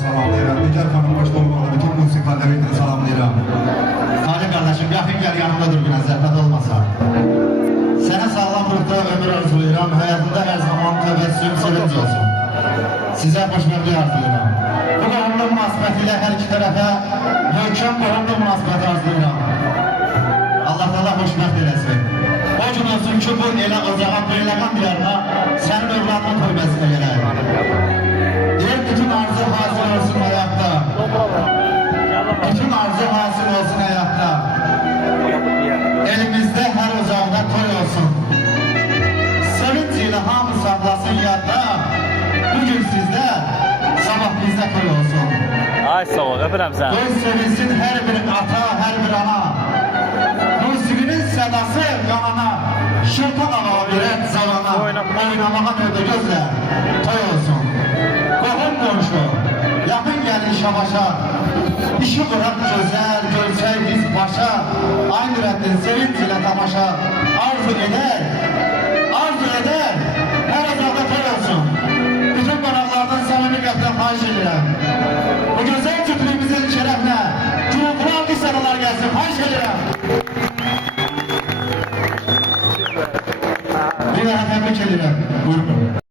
Salamlayıram. Nigar xanım başda olmaqla bütün musiqiləri salamlayıram. Salih qardaşım, yaxın gəl yanımda dur biraz, zəhmət olmasa. Sənə sağlam ruhda ömür arzulayıram. Həyatında hər zaman təbəssüm, sevinç olsun. Sizə xoşbəxtlik arzulayıram. Bu qohumluq münasibəti ilə hər iki tərəfə möhkəm qohumluq münasibəti arzulayıram. Allah da xoşbəxt eləsin. O gün olsun ki, bu elə ocağın, bu eləqan diyarına sənin övladını toy bəzmə gələk. Deyir, bütün arzu hasıl olsun həyatda. Bütün arzu hasıl olsun həyatda. Elimizdə hər ocaqda toy olsun. Sevinç ilə hamı sağlasın yadda. Bugün sizdə, sabah bizdə toy olsun. Ay sağ ol, öpürəm sən. Toy sevinsin hər bir ata, hər bir ana. Musiqinin sədası yanana, şırtaq ağa verək zavana. Oynamağa növdə gözlə, toy olsun. Qohum qonşu, yaxın gəlin şabaşa. İşi quraq gözəl, görçək biz başa. Aynı rəddin sevinç ilə tamaşa. Arzu edər, hər ocaqda toy olsun. Bütün qonaqlardan səmimi qətlə xahiş edirəm. Bu gözəl cütlüyümüzün şərəflə gürültülü alqış sənalar gəlsin, xahiş edirəm. Bir daha təbrik edirəm. Buyurun.